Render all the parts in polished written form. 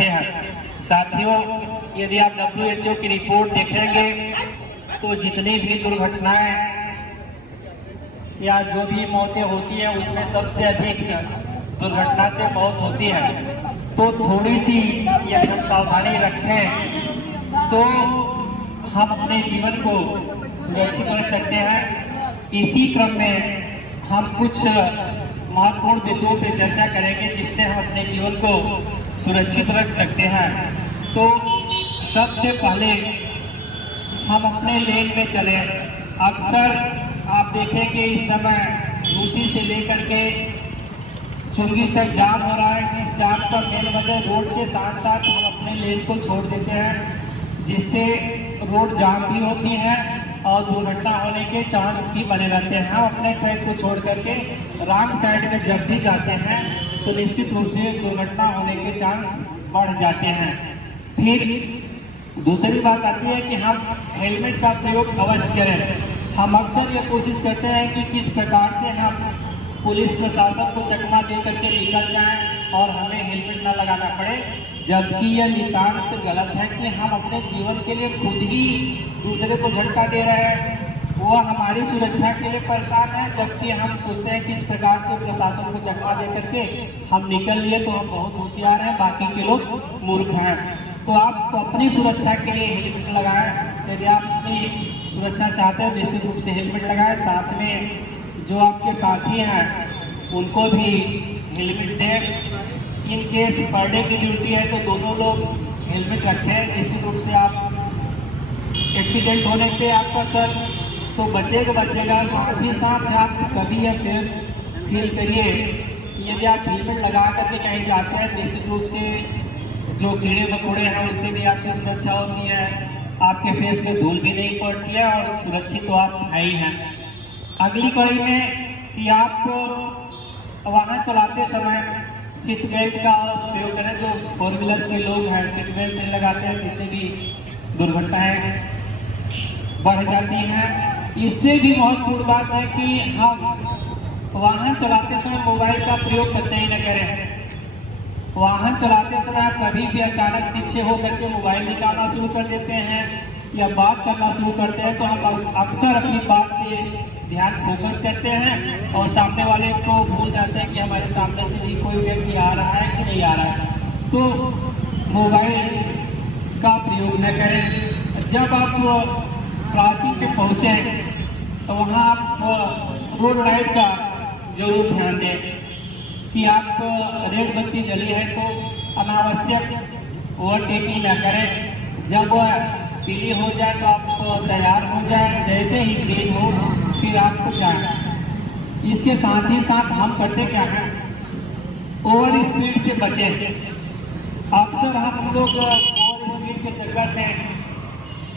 सकते हैं। साथियों, यदि आप WHO की रिपोर्ट देखेंगे तो जितनी भी दुर्घटनाएं या जो भी मौतें होती हैं उसमें सबसे अधिक दुर्घटना से मौत होती है। तो थोड़ी सी यदि हम सावधानी रखें तो हम अपने जीवन को सुरक्षित रख सकते हैं। इसी क्रम में हम कुछ महत्वपूर्ण बिंदुओं पर चर्चा करेंगे जिससे हम अपने जीवन को सुरक्षित रख सकते हैं। तो सबसे पहले हम अपने लेन में चले। अक्सर आप देखेंगे इस समय रूसी से लेकर के चुंगी तक जाम हो रहा है। इस जाम का मेन वजह रोड के साथ साथ हम अपने लेन को छोड़ देते हैं, जिससे रोड जाम भी होती है और दुर्घटना होने के चांस भी बने रहते हैं। हम अपने ट्रैक को छोड़ करके रॉन्ग साइड में जब भी जाते हैं तो निश्चित रूप से दुर्घटना होने के चांस बढ़ जाते हैं। फिर दूसरी बात आती है कि हम हेलमेट का प्रयोग अवश्य करें। हम अक्सर ये कोशिश करते हैं कि किस प्रकार से हम पुलिस प्रशासन को चकमा दे करके निकल जाएं और हमें हेलमेट न लगाना पड़े, जबकि यह नितांत गलत है कि हम अपने जीवन के लिए खुद ही दूसरे को झटका दे रहे हैं। वो हमारी सुरक्षा के लिए परेशान है, जबकि हम सोचते हैं किस प्रकार से प्रशासन को चकमा दे करके हम निकल लिए तो हम बहुत होशियार हैं, बाकी के लोग मूर्ख हैं। तो आप अपनी सुरक्षा के लिए हेलमेट लगाएं। यदि आप अपनी सुरक्षा चाहते हैं निश्चित रूप से हेलमेट लगाएं। साथ में जो आपके साथी हैं उनको भी हेलमेट दें। इन केस पर डे की ड्यूटी है तो दोनों लोग हेलमेट रखें। निश्चित रूप से आप एक्सीडेंट होने से आपका सर तो बचेगा। साथ ही साथ आप कभी या फिर फील करिए यदि आप हेलमेट लगा करके कहीं जाते हैं निश्चित रूप से जो कीड़े मकोड़े हैं उनसे भी आपकी सुरक्षा होती है, आपके फेस में धूल भी नहीं पड़ती है और सुरक्षित तो आप है ही हैं। अगली कड़ी में कि आप वाहन चलाते समय सीट बेल्ट का प्रयोग करें। जो फोर व्हीलर के लोग हैं सीट बेल्ट नहीं लगाते हैं, जिससे भी दुर्घटनाएं बढ़ जाती हैं। इससे भी महत्वपूर्ण बात है कि हम वाहन चलाते समय मोबाइल का प्रयोग करते ही न करें। वाहन चलाते समय आप कभी भी अचानक पीछे होकर के मोबाइल निकालना शुरू कर देते हैं या बात करना शुरू करते हैं तो हम अक्सर अपनी बात पे ध्यान फोकस करते हैं और सामने वाले को भूल जाते हैं कि हमारे सामने से भी कोई व्यक्ति आ रहा है कि नहीं आ रहा है। तो मोबाइल का प्रयोग न करें। जब आप क्रॉसिंग पे पहुँचे तो वहाँ आप रोड लाइट का जरूर ध्यान दें कि आप रेड बत्ती जली है तो अनावश्यक ओवरटेकिंग न करें। जब पीली हो जाए तो आप तैयार हो जाए, जैसे ही ग्रीन हो फिर आपको जाए। इसके साथ ही साथ हम करते क्या हैं, ओवर स्पीड से बचें। अक्सर हम लोग ओवर स्पीड के चक्कर में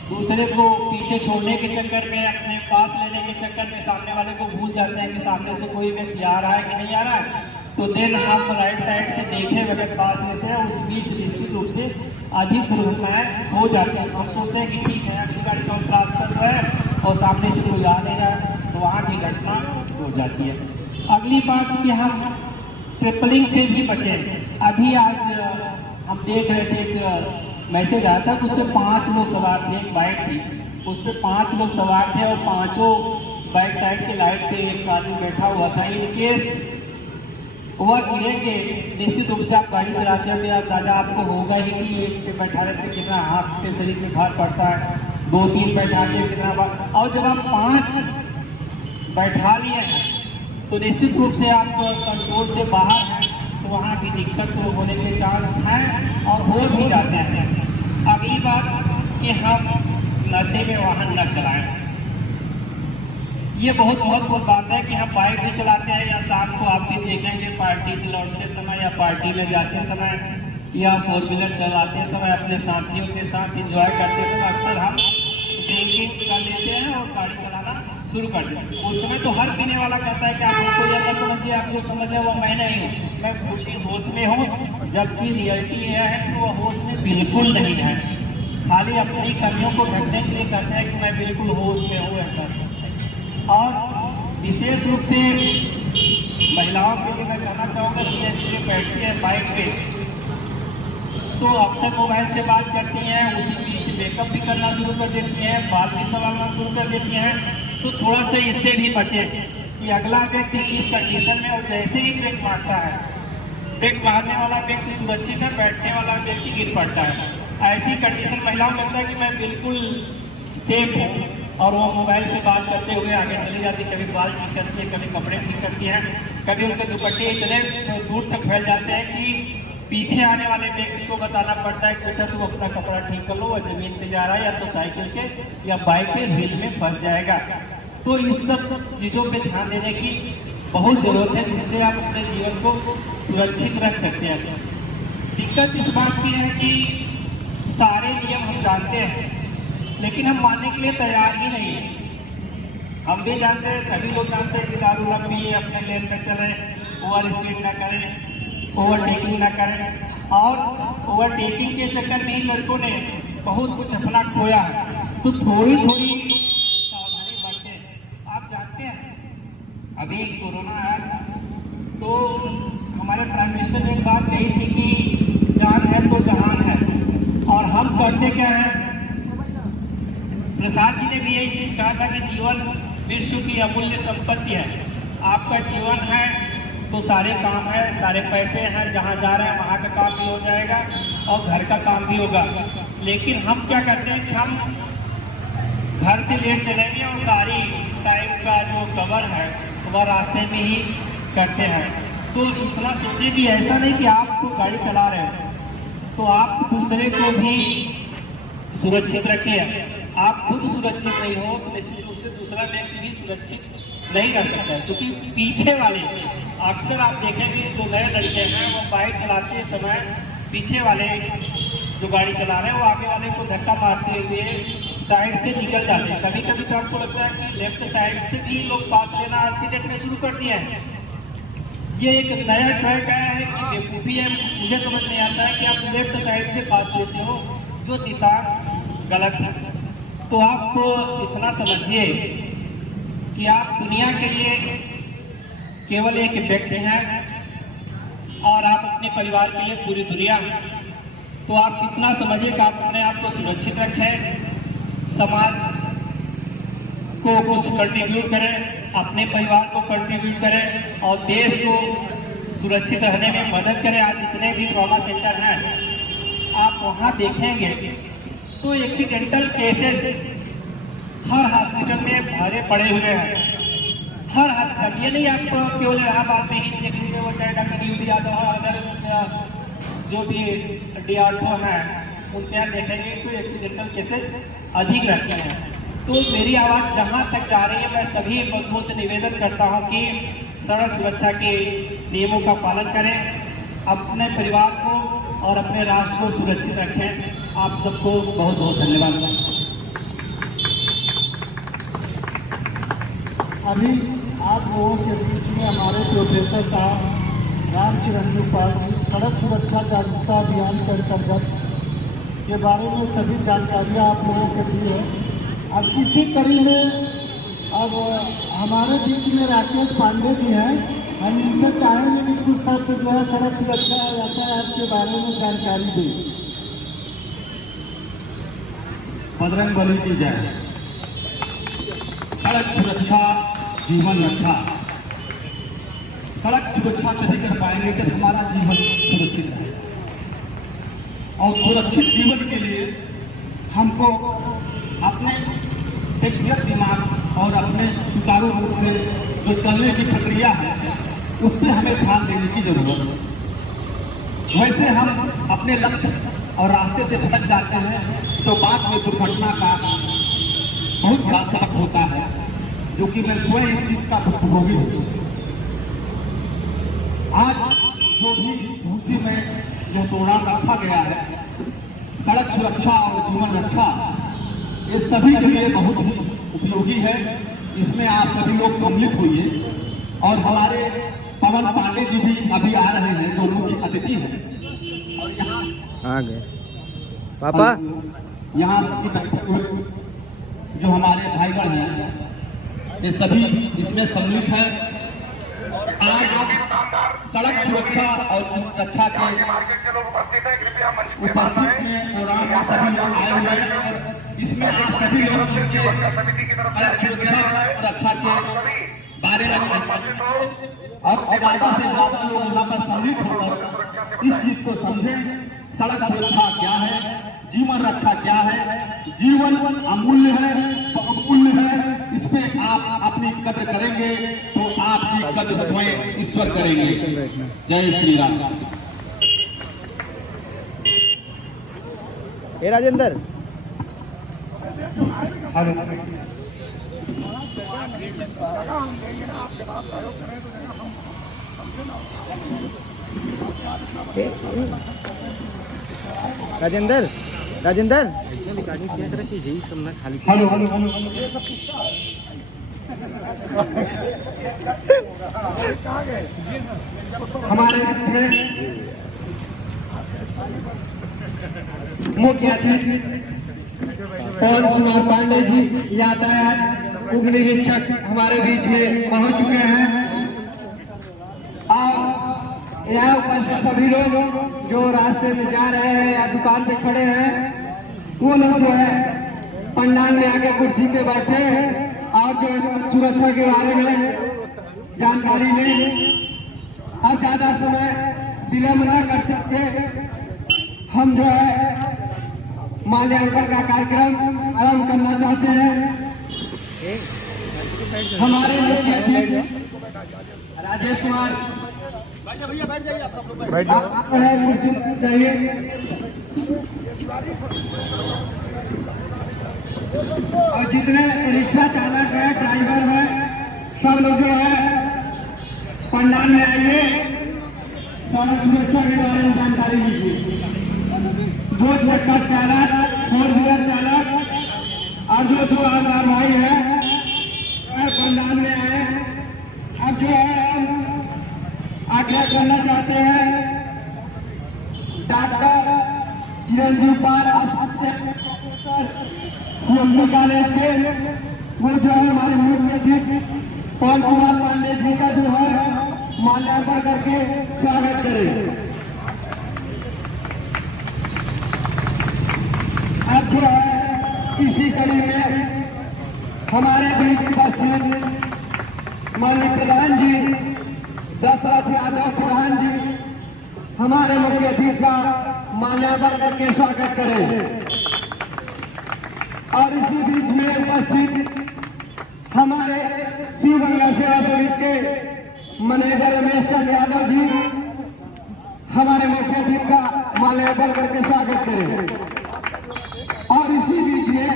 दूसरे को पीछे छोड़ने के चक्कर में अपने पास लेने के चक्कर में सामने वाले को भूल जाते हैं कि सामने से कोई व्यक्ति आ रहा है कि नहीं आ रहा है। तो देन हम राइट साइड से देखे बगैर पास लेते हैं, उस बीच निश्चित रूप से अधिक दुर्घटनाएं हो जाती हैं। हम सोचते हैं कि ठीक है अगली गाड़ी को क्रॉस कर रहा है और सामने से कोई आ नहीं रहा है तो वहाँ की घटना हो जाती है। अगली बात कि हम ट्रिपलिंग से भी बचें। अभी आज हम देख रहे थे एक मैसेज आया था, उस पर 5 लोग सवार थे, एक बाइक थी, उस पर 5 लोग सवार थे और पांचों बाइक साइड के लाइट पे एक आदमी बैठा हुआ था। इन केस वह गिरेंगे निश्चित रूप से आप गाड़ी चलाते हैं तो अंदाजा आपको होगा ही कि एक पे बैठा रहते कितना हाथ पे शरीर में भार पड़ता है, 2-3 बैठाते कितना बार, और जब आप 5 बैठा लिए हैं तो निश्चित रूप से आप कंट्रोल से बाहर हैं तो वहाँ भी दिक्कत होने के चांस हैं और हो भी जाते हैं। अगली बात कि हम नशे में वाहन न चलाएं। ये बहुत महत्वपूर्ण बात है कि हम बाइक भी चलाते हैं या शाम को आप भी देखेंगे पार्टी से लौटते समय या पार्टी में जाते समय या फोर व्हीलर चलाते समय अपने साथियों के साथ एंजॉय करते समय अक्सर हम ड्रिंकिंग कर लेते हैं और गाड़ी चलाना शुरू कर देते हैं। उस समय तो हर पीने वाला कहता है कि आप हमको ये मत समझिए, आप जो समझे वो मैं नहीं हूँ, मैं फुल्ली होश में हूँ, जबकि रियलिटी यह है कि वो होश में बिल्कुल नहीं है। खाली अपनी कर्मियों को ढकने के लिए कहते हैं कि मैं बिल्कुल होश में हूँ ऐसा। और विशेष रूप से महिलाओं के लिए मैं कहना चाहूँगा कि जैसे बैठती है बाइक पे तो अक्सर मोबाइल से बात करती हैं, उसी बीच मेकअप भी करना शुरू कर देती हैं, बाल भी संवारना शुरू कर देती हैं। तो थोड़ा सा इससे भी बचे कि अगला व्यक्ति किस कंडीशन में और जैसे ही ब्रेक मारता है, ब्रेक मारने वाला व्यक्ति सुरक्षित है, बैठने वाला व्यक्ति गिर पड़ता है। ऐसी कंडीशन महिलाओं को लगता है कि मैं बिल्कुल सेफ हूँ और वो मोबाइल से बात करते हुए आगे चली जाती है। कभी बाल ठीक करती है, कभी कपड़े ठीक करती हैं, कभी उनके दुपट्टे इतने दूर तक फैल जाते हैं कि पीछे आने वाले व्यक्ति को बताना पड़ता है कि बेटा तू अपना कपड़ा ठीक कर लो, वह जमीन पे जा रहा है या तो साइकिल के या बाइक के व्हील में फंस जाएगा। तो इस सब चीज़ों पे ध्यान देने की बहुत ज़रूरत है, जिससे आप अपने जीवन को सुरक्षित रख सकते हैं। दिक्कत इस बात की है कि सारे नियम हम जानते हैं, लेकिन हम मानने के लिए तैयार ही नहीं है। हम भी जानते हैं, सभी लोग जानते हैं कि दारू न पिए, अपने लेन में चलें, ओवर स्पीड ना करें, ओवरटेकिंग ना करें। और ओवरटेकिंग के चक्कर में ही लड़कों ने बहुत कुछ अपना खोया है। तो थोड़ी थोड़ी सावधानी बरतें। आप जानते हैं अभी कोरोना आया तो हमारे प्राइम मिनिस्टर ने एक बात कही थी कि जान है तो जहान है, और हम करते क्या हैं? प्रसाद जी ने भी यही चीज़ कहा था कि जीवन विश्व की अमूल्य संपत्ति है। आपका जीवन है तो सारे काम है, सारे पैसे हैं, जहाँ जा रहे हैं वहाँ का काम भी हो जाएगा और घर का काम भी होगा। लेकिन हम क्या करते हैं कि हम घर से लेट चलेंगे और सारी टाइम का जो कवर है वह रास्ते में ही करते हैं। तो इतना सोचिए कि ऐसा नहीं कि आप तो गाड़ी चला रहे हैं तो आप दूसरे को भी सुरक्षित रखिए। आप खुद सुरक्षित नहीं हो तो निश्चित रूप से दूसरा व्यक्ति भी सुरक्षित नहीं रह सकता है। क्योंकि पीछे वाले अक्सर आप देखेंगे जो नए लड़के हैं वो बाइक चलाते समय पीछे वाले जो गाड़ी चला रहे हैं वो आगे वाले को धक्का मारते हुए साइड से निकल जाते हैं। कभी कभी तो आपको लगता है कि लेफ्ट साइड से भी लोग पास लेना आज के डेट में शुरू कर दिए हैं। ये एक नया ट्रैक आया है कि बेवकूफ़ी है। मुझे समझ नहीं आता है कि आप लेफ्ट साइड से पास लेते हो जो नितांत गलत है। तो आप इतना समझिए कि आप दुनिया के लिए केवल एक व्यक्ति हैं और आप अपने परिवार के लिए पूरी दुनिया हैं। तो आप इतना समझिए कि आप अपने आप को सुरक्षित रखें, समाज को कुछ कंट्रीब्यूट करें, अपने परिवार को कंट्रीब्यूट करें और देश को सुरक्षित रहने में मदद करें। आज जितने भी ट्रॉमा सेंटर हैं आप वहाँ देखेंगे तो एक्सीडेंटल केसेस हर हॉस्पिटल में भरे पड़े हुए हैं। हर हॉस्पिटल, ये नहीं आप केवल इलाहाबाद में ही देख लीजिए, वो चाहे डॉक्टर यूडी यादव है, अदर जो भी DRO हैं उनके यहाँ देखेंगे तो एक्सीडेंटल केसेस अधिक रहते हैं। तो मेरी आवाज़ जहाँ तक जा रही है, मैं सभी बंधुओं से निवेदन करता हूँ कि सड़क सुरक्षा के नियमों का पालन करें, अपने परिवार को और अपने राष्ट्र को सुरक्षित रखें। आप सबको बहुत बहुत धन्यवाद। अभी आप लोगों के बीच में हमारे प्रोफेसर साहब रामचंद्र पाल सड़क सुरक्षा जागरूकता अभियान के अंतर्गत के बारे में सभी जानकारियाँ आप लोगों के लिए। अब इसी कड़ी में अब हमारे बीच में राकेश पांडे जी हैं, हम इनसे चाहेंगे कि कुछ शब्द जो है सड़क सुरक्षा यातायात के बारे में जानकारी दें। बजरंग बली की जय। सड़क सुरक्षा जीवन रक्षा। सड़क सुरक्षा तभी कर पाएंगे कि हमारा जीवन सुरक्षित रहे, और सुरक्षित जीवन के लिए हमको अपने व्यक्तिगत दिमाग और अपने सुचारू रूप से जो चलने की प्रक्रिया है उस पर हमें ध्यान देने की जरूरत है। वैसे हम अपने लक्ष्य और रास्ते से भटक जाते हैं तो बाद में दुर्घटना का बहुत बड़ा सबक होता है, जो कि मैं स्वयं इस चीज का भुक्तभोगी हूँ। आज जो भी धरती में जो प्रोग्राम रखा गया है सड़क सुरक्षा और जीवन रक्षा, ये सभी के लिए बहुत ही उपयोगी है। इसमें आप सभी लोग सम्मिलित होइए, और हमारे पवन पांडे जी भी अभी आ रहे हैं जो मुख्य अतिथि हैं, और यहाँ आ गए पापा, यहाँ सभी बैठे हुए जो हमारे भाई बहन हैं ये सभी इसमें सम्मिलित हैं। आज सड़क सुरक्षा और रक्षा के उपस्थित में प्रोग्राम में सभी लोग आए हुए हैं। इसमें आप सभी लोग सड़क सुरक्षा और रक्षा के बारे में और ज्यादा से ज्यादा लोग यहाँ पर सम्मिलित होकर इस चीज को समझें। सड़क सुरक्षा क्या है, जीवन रक्षा क्या है, जीवन अमूल्य है, बहुमूल्य है। इसमें आप अपनी कद्र करेंगे तो आपकी कद्र स्वयं ईश्वर करेंगे। जय श्री राम। ए राजेंद्र राजेंद्र राजेंद्र हेलो हमारे मुख्य अतिथि पवन कुमार पांडे जी यातायात उप निरीक्षक हमारे बीच में पहुंच चुके हैं। और यहाँ उपस्थित सभी लोग जो रास्ते में जा रहे हैं या दुकान पे खड़े हैं, वो लोग जो है पंडाल में आके कुर्सी पे बैठे हैं और जो सुरक्षा के बारे में जानकारी लें। अब ज्यादा समय विलम्ब न कर सकते, हम जो है माल्यार्पण का कार्यक्रम आरंभ करना चाहते हैं। हमारे मुख्य अतिथि राजेश कुमार चाहिए और जितने रिक्शा चालक है, ड्राइवर है, सब लोग जो है पंडाल में आइए, सड़क सुरक्षा के बारे में जानकारी लीजिए। दो चक्कर चालक, 4 व्हीलर चालक और जो 2000 भाई है पंडाल में आए। अब जो है आग्रह करना चाहते हैं डॉक्टर चिरंजीव पाल सीएमसी कॉलेज के वो जो है हमारे मुख्य अतिथि पवन कुमार पांडे जी का जो है माल्यार्पण करके स्वागत करें। अब जो है इसी कड़ी में हमारे बीच उपस्थित माननीय प्रधान जी दशरथ यादव प्रधान जी हमारे मुख्य अतिथि का माल्यार्पण करके स्वागत करें। और इसी बीच में उपस्थित हमारे शिव गंगा सेवा समिति के मैनेजर रमेश चंद्र यादव जी हमारे मुख्य अतिथि का माल्यार्पण करके स्वागत करें। और इसी बीच में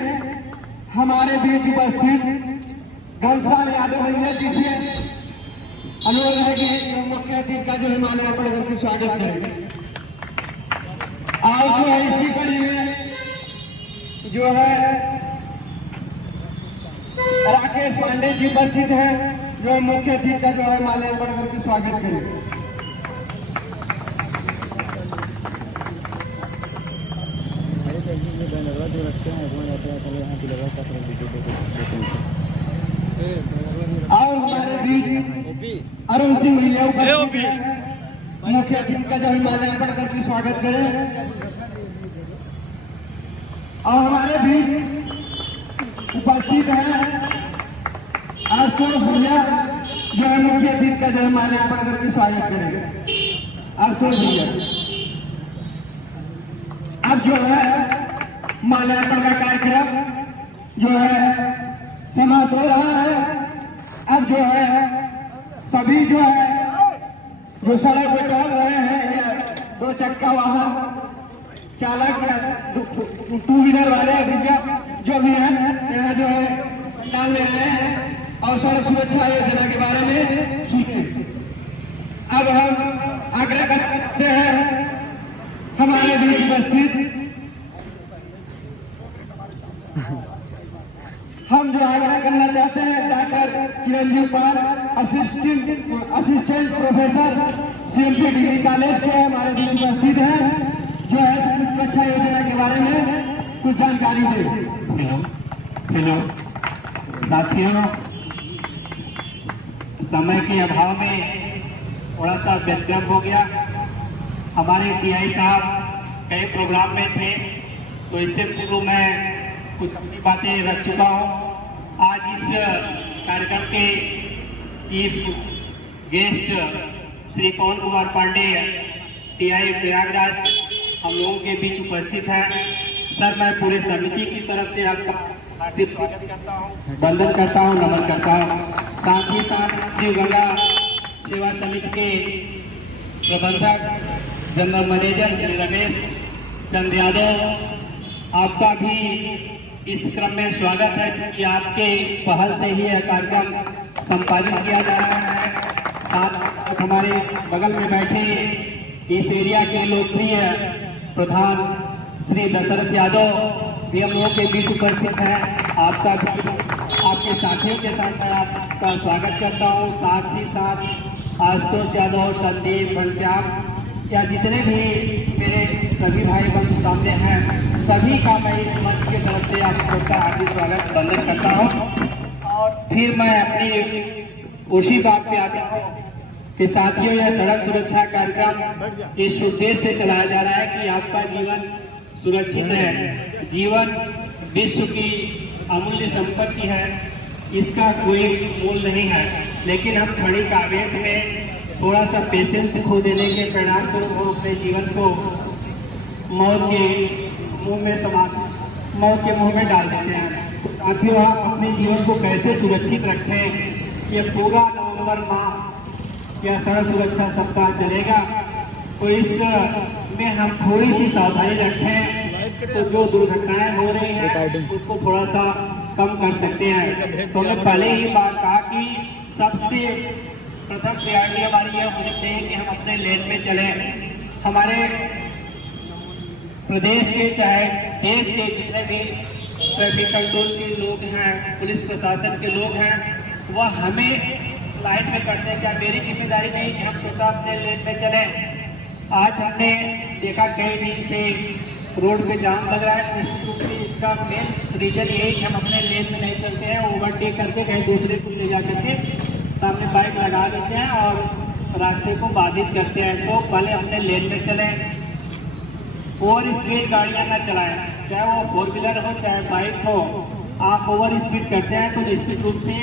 हमारे बीच उपस्थित घनश्याम यादव भैया जी से अनुरोध है कि मुख्य अतिथि का जो है माल्यार्पण करके स्वागत करें। और जो है इसी कड़ी में जो है राकेश पांडे जी उपस्थित हैं, जो मुख्य अतिथि का जो है माल्यार्पण करके स्वागत करें। और हमारे बीच अरुण सिंह भैया उपस्थित हैं, मुख्य अतिथि का जो है माल्यार्पण करके स्वागत करें। और हमारे बीच उपस्थित है आशुतोष भैया जो है मुख्य अतिथि का जो है माल्यार्पण करके स्वागत करेंगे। आशुतोष भैया अब जो है माल्यार्पण का कार्यक्रम जो है समाप्त हो रहा है। अब जो है सभी जो है जो सड़क पे टहल रहे हैं या 2 चक्का वाहन चालक, 2 व्हीलर वाले भैया जो भी है यहाँ जो है पंडाल में आए हैं और सड़क सुरक्षा योजना के बारे में सीखे। अब हम आग्रह करते हैं हमारे बीच उपस्थित हम जो आग्रह करना चाहते हैं doctor Chiranjeev Pal assistant professor CMC degree college के हमारे बीच उपस्थित हैं, जो है सुरक्षा योजना के बारे में कुछ जानकारी दे। हेलो साथियों, समय के अभाव में थोड़ा सा व्यतिक्रम हो गया। हमारे टीआई साहब कई प्रोग्राम में थे, तो इससे पूर्व मैं कुछ अपनी बातें रख चुका हूँ। आज इस कार्यक्रम के chief guest Shri Pawan Kumar Pandey, TI Prayagraj, हम लोगों के बीच उपस्थित हैं। सर, मैं पूरे समिति की तरफ से आपका हार्दिक स्वागत करता हूँ, वंदन करता हूँ, नमन करता हूँ। साथ ही साथ शिव गंगा सेवा समिति के प्रबंधक जनरल मैनेजर श्री रमेश चंद्र यादव, आपका भी इस क्रम में स्वागत है, क्योंकि आपके पहल से ही यह कार्यक्रम संपादित किया जा रहा है। साथ हमारे बगल में बैठे इस एरिया के लोकप्रिय प्रधान श्री दशरथ यादव भी हम लोगों के बीच उपस्थित हैं। आपका भी आपके साथियों के साथ मैं आपका स्वागत करता हूँ। साथ ही साथ आशुतोष यादव, संदीप, घनश्याम, या जितने भी मेरे सभी भाई बंधु सामने हैं, सभी का मैं इस मंच की तरफ से आप सबका हार्दिक स्वागत वंदन करता हूँ। और फिर मैं अपनी उसी बात पे आता हूँ कि साथियों, यह सड़क सुरक्षा कार्यक्रम इस उद्देश्य से चलाया जा रहा है कि आपका जीवन सुरक्षित है। जीवन विश्व की अमूल्य संपत्ति है, इसका कोई मूल नहीं है, लेकिन हम क्षणिक आवेश में थोड़ा सा पेशेंस खो देने के परिणाम स्वरूप हम अपने जीवन को मौत के मुंह में डाल देते हैं। तो साथियों, आप अपने जीवन को कैसे सुरक्षित रखें, ये पूरा नवंबर माह या सड़क सुरक्षा सप्ताह चलेगा, तो इसमें हम थोड़ी सी सावधानी रखें, तो जो दुर्घटनाएं हो रही हैं उसको थोड़ा सा कम कर सकते हैं। तो मैं पहले ही बात कहा कि सबसे प्रथम प्रायोरिटी हमारी यह होनी चाहिए कि हम अपने लेन में चलें। हमारे प्रदेश के चाहे देश के जितने भी ट्रैफिक कंट्रोल के लोग हैं, पुलिस प्रशासन के लोग हैं, वह हमें लाइन में करते हैं। क्या मेरी जिम्मेदारी नहीं कि हम स्वतः अपने लेन में चलें? आज हमने देखा कई दिन से रोड पे जाम लग रहा है, इसका मेन रीजन यही कि हम अपने लेन में नहीं चलते हैं, ओवरटेक करके कहीं दूसरे को ले जा करके सामने बाइक लगा देते हैं और रास्ते को बाधित करते हैं। तो पहले अपने लेन में चलें, ओवर स्पीड गाड़ियाँ ना चलाएं, चाहे वो 4 व्हीलर हो चाहे बाइक हो। आप ओवर स्पीड करते हैं तो निश्चित रूप से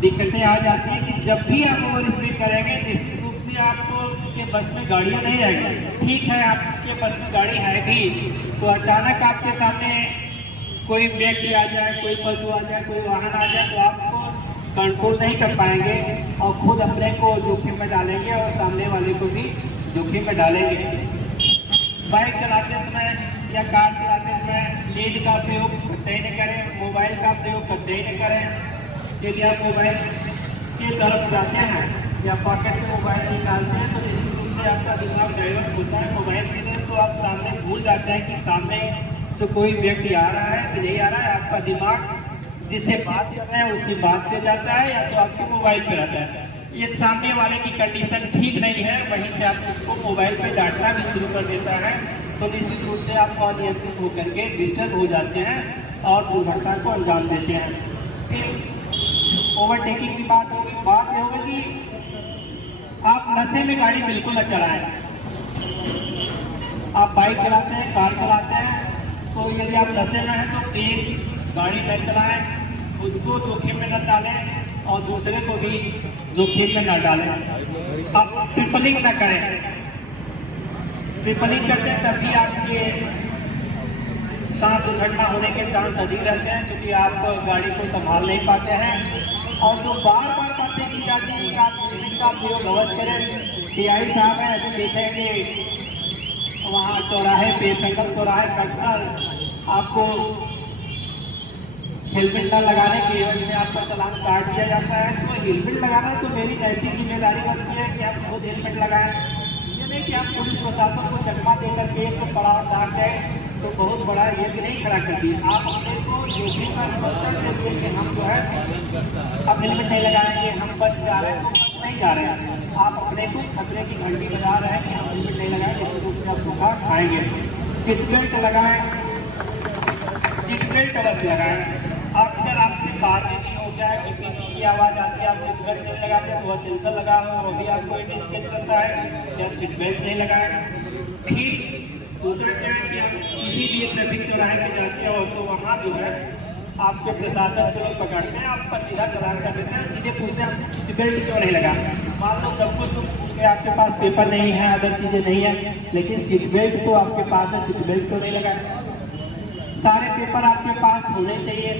दिक्कतें आ जाती हैं कि जब भी आप ओवर स्पीड करेंगे निश्चित रूप से आपके बस में गाड़ियाँ नहीं रहेगी। ठीक है, आपके बस में गाड़ी है भी, तो अचानक आपके सामने कोई व्यक्ति आ जाए, कोई पशु आ जाए, कोई वाहन आ जाए, तो आपको कंट्रोल नहीं कर पाएंगे और खुद अपने को जोखिम में डालेंगे और सामने वाले को भी जोखिम में डालेंगे। बाइक चलाते समय या कार चलाते समय लीड का प्रयोग कतई न करें, मोबाइल का प्रयोग कतई न करें। यदि आप मोबाइल की तरफ जाते हैं या पॉकेट से मोबाइल निकालते हैं तो निश्चित रूप से आपका दिमाग डाइवर्ट होता है। मोबाइल के लिए तो आप सामने भूल जाते हैं कि सामने से कोई व्यक्ति आ रहा है कि नहीं आ रहा है। आपका दिमाग जिससे बात कर रहे हैं उसकी बात पे जाता है या तो आपके मोबाइल पे रहता है। ये सामने वाले की कंडीशन ठीक नहीं है, वहीं से आप उसको मोबाइल पे डांटना भी शुरू कर देता है, तो निश्चित रूप से आप अनियंत्रित होकर के डिस्टर्ब हो जाते हैं और दुर्घटना को अंजाम देते हैं। फिर ओवरटेकिंग की बात होगी, बात यह होगी कि आप नशे में गाड़ी बिल्कुल न चलाएं। आप बाइक चलाते हैं, कार चलाते हैं, तो यदि आप नशे में हैं तो तेज गाड़ी न चलाएं, खुद को जोखिम में न डालें और दूसरे को भी जोखिम में न डालें। आप ट्रिपलिंग न करें। ट्रिपलिंग करते हैं तभी आपके साथ दुर्घटना होने के चांस अधिक रहते हैं, क्योंकि आप गाड़ी को संभाल नहीं पाते हैं। और जो बार बार बातें की जाती हैं कि आप हेलमेट का प्रयोग अवश्य करें। टीआई साहब हैं, अभी देखेंगे वहाँ चौराहे पे, संगम चौराहे पर अक्सर आपको हेलमेट न लगाने की एवज में आपका चालान काट दिया जाता है। तो हेलमेट लगाना तो मेरी नैतिक जिम्मेदारी बनती है कि आप खुद हेलमेट लगाएं। ये नहीं कि आप पुलिस प्रशासन को चकमा देकर के एक पड़ाव दाग दें तो बहुत बड़ा ये नहीं खड़ा कर दिए। आप अपने को जोखिम का अनुभव कर लीजिए कि हम जो है अब हेलमेट नहीं लगाएंगे, हम बच जा रहे हैं, तो बच नहीं जा रहे हैं। आप अपने को खतरे की घंटी बजा रहे हैं कि हम हेलमेट नहीं लगाएंगे, निश्चित रूप से आप धोखा खाएंगे। सीट बेल्ट लगाएं, सीट बेल्ट अवश्य लगाएं। अक्सर आपके कार में भी हो क्या है कि पीपी की आवाज़ आती है, आप सीट बेल्ट नहीं लगाते तो वह सेंसर लगा हुआ वो भी आपको इंडिकेट करता है कि आप सीट बेल्ट नहीं लगाए। फिर दूसरा क्या है कि आप किसी भी ट्रैफिक चौराहे पे जाते हो तो वहाँ जो है आपके प्रशासन के लोग पकड़ते हैं, आपका सीधा चालान कर देते हैं, सीधे पूछते हैं आपने सीट बेल्ट क्यों नहीं लगा। मान लो सब कुछ तो आपके पास पेपर नहीं है, अदर चीज़ें नहीं है, लेकिन सीट बेल्ट तो आपके पास है, सीट बेल्ट तो नहीं लगा। सारे पेपर आपके पास होने चाहिए,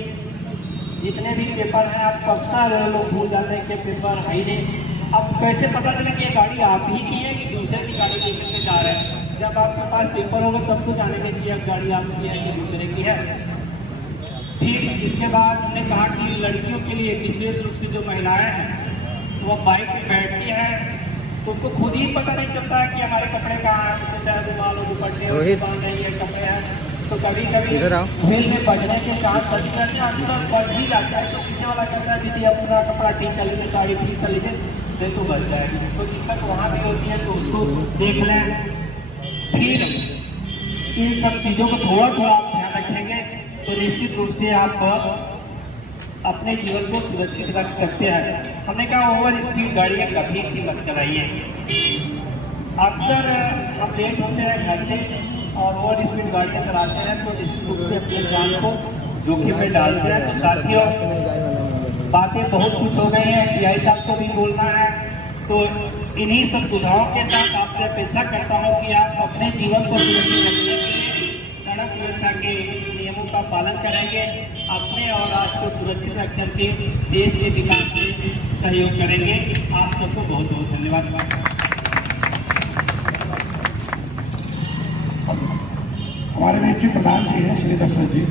जितने भी पेपर हैं। आप अक्सर लोग भूल जाते हैं कि पेपर है ही नहीं। अब कैसे पता चले कि ये गाड़ी आप ही की है कि दूसरे की गाड़ी लेकर के जा रहे हैं। जब आपके पास पेपर होगा तब तो जानेंगे कि अब गाड़ी आपकी है कि दूसरे की है। फिर इसके बाद हमने कहा कि लड़कियों के लिए विशेष रूप से जो महिलाएं हैं वो बाइक पे बैठती हैं तो उनको खुद ही पता नहीं चलता है कि हमारे कपड़े कहाँ हैं। उसे चाहे रुमाल हो, दुपट्टे बांध नहीं है, कपड़े हैं, तो कभी कभी व्हील में बजने के चांस बढ़ जाते हैं। अक्सर बढ़ ही जाता है तो पीछे वाला कहता है दीदी अपना कपड़ा ठीक कर लीजिए, साड़ी ठीक कर लीजिए, नहीं तो बच जाएगी। तो दिक्कत वहाँ भी होती है, तो उसको देख लें। फिर इन सब चीज़ों को थोड़ा थोड़ा आप ध्यान रखेंगे तो निश्चित रूप से आप अपने जीवन को सुरक्षित रख सकते हैं। हमने कहा ओवर स्पीड गाड़ियाँ कभी भी मत चलाइए। अक्सर हम लेट होते हैं घर से और ओवर स्पीड गाड़ियाँ चलाते हैं तो निश्चित रूप से अपनी जान को जोखिम में डालते हैं। तो साथियों, बातें बहुत कुछ हो गई हैं, टीआई साहब को भी बोलना है, तो इन्हीं सब सुझावों के साथ आपसे अपेक्षा करता हूँ कि आप अपने जीवन को सुरक्षित रखने के लिए सड़क सुरक्षा के नियमों का पालन करेंगे, अपने और राष्ट्र को सुरक्षित रख करके देश के विकास में सहयोग करेंगे। आप सबको बहुत बहुत धन्यवाद। हमारे बीच प्रधान जी हैं श्री दशरथ जी।